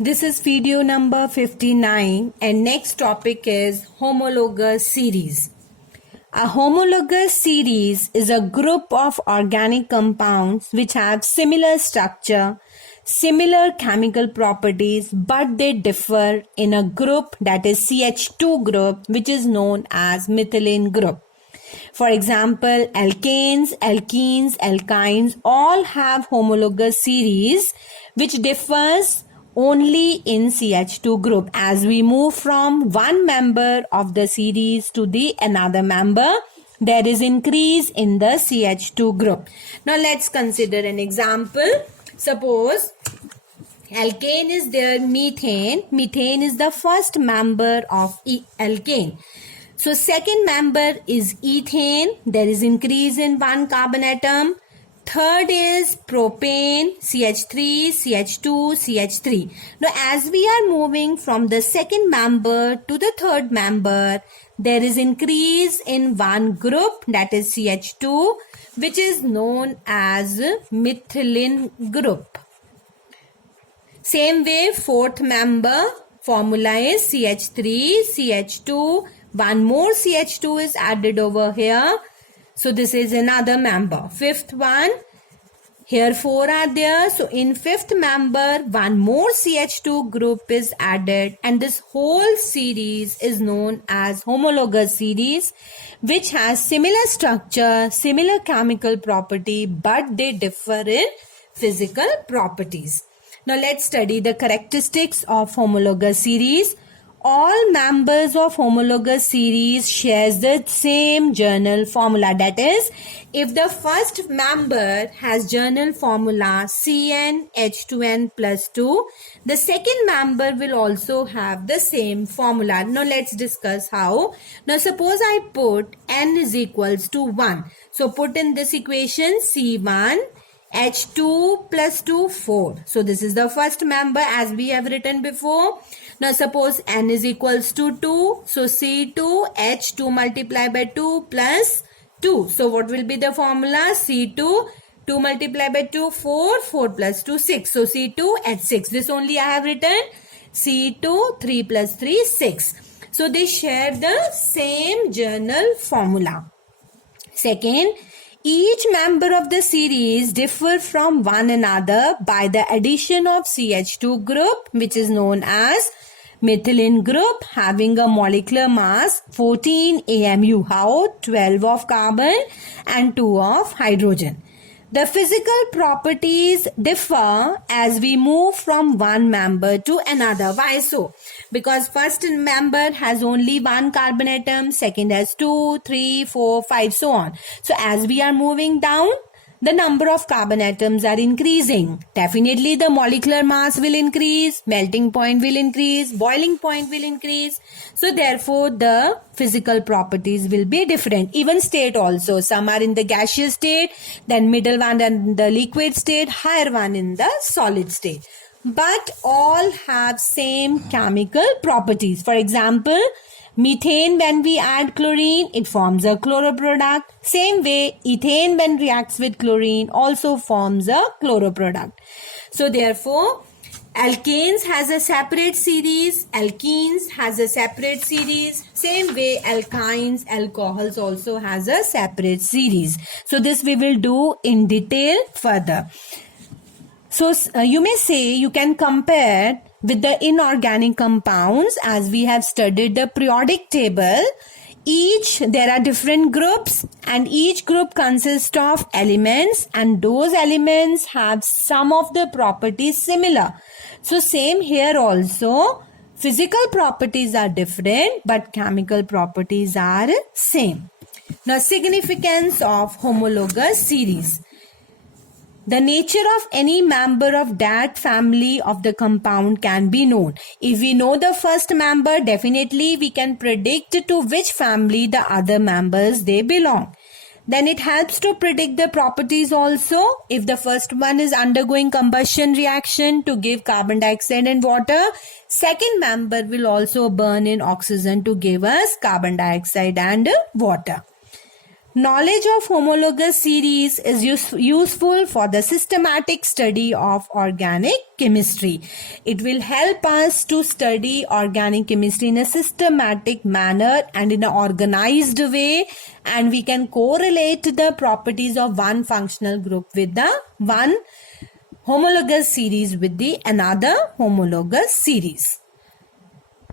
This is video number 59 and next topic is homologous series. A homologous series is a group of organic compounds which have similar structure, similar chemical properties, but they differ in a group, that is CH2 group, which is known as methylene group. For example, alkanes, alkenes, alkynes all have homologous series which differs only in CH2 group. As we move from one member of the series to the another member, there is increase in the CH2 group. Now let's consider an example. Suppose alkane is there, methane. Methane is the first member of alkane. So second member is ethane. There is increase in one carbon atom. Third is propane, CH3, CH2, CH3. Now as we are moving from the second member to the third member, there is increase in one group, that is CH2, which is known as methylene group. Same way, fourth member formula is CH3, CH2, one more CH2 is added over here. So this is another member. Fifth one, here 4 are there. So in fifth member, one more CH2 group is added, and this whole series is known as homologous series, which has similar structure, similar chemical property, but they differ in physical properties. Now let's study the characteristics of homologous series. All members of homologous series shares the same journal formula. That is, if the first member has journal formula CnH2n plus 2, the second member will also have the same formula. Now let's discuss how. Now suppose I put n is equals to 1. So put in this equation C1 H2 plus 2, 4. So this is the first member as we have written before. Now suppose n is equals to 2. So C2 H2 multiplied by 2 plus 2. So what will be the formula? C2 2 multiplied by 2, 4. 4 plus 2, 6. So C2 H6. This only I have written. C2 3 plus 3, 6. So they share the same journal formula. Second, each member of the series differ from one another by the addition of CH2 group, which is known as methylene group, having a molecular mass 14 AMU. How? 12 of carbon and 2 of hydrogen. The physical properties differ as we move from one member to another. Why so? Because first member has only one carbon atom, second has 2, 3, 4, 5, so on. So as we are moving down, the number of carbon atoms are increasing. Definitely the molecular mass will increase, melting point will increase, boiling point will increase. So therefore the physical properties will be different. Even state also. Some are in the gaseous state, then middle one in the liquid state, higher one in the solid state. But all have same chemical properties. For example, methane, when we add chlorine, it forms a chloroproduct. Same way, ethane when reacts with chlorine also forms a chloroproduct. So therefore, alkanes has a separate series, alkenes has a separate series. Same way, alkynes, alcohols also has a separate series. So this we will do in detail further. So you may say you can compare with the inorganic compounds as we have studied the periodic table. There are different groups and each group consists of elements, and those elements have some of the properties similar. So same here also, physical properties are different but chemical properties are same. Now significance of homologous series. The nature of any member of that family of the compound can be known. If we know the first member, definitely we can predict to which family the other members they belong. Then it helps to predict the properties also. If the first one is undergoing combustion reaction to give carbon dioxide and water, second member will also burn in oxygen to give us carbon dioxide and water. Knowledge of homologous series is useful for the systematic study of organic chemistry. It will help us to study organic chemistry in a systematic manner and in an organized way, and we can correlate the properties of one functional group with the one homologous series with the another homologous series.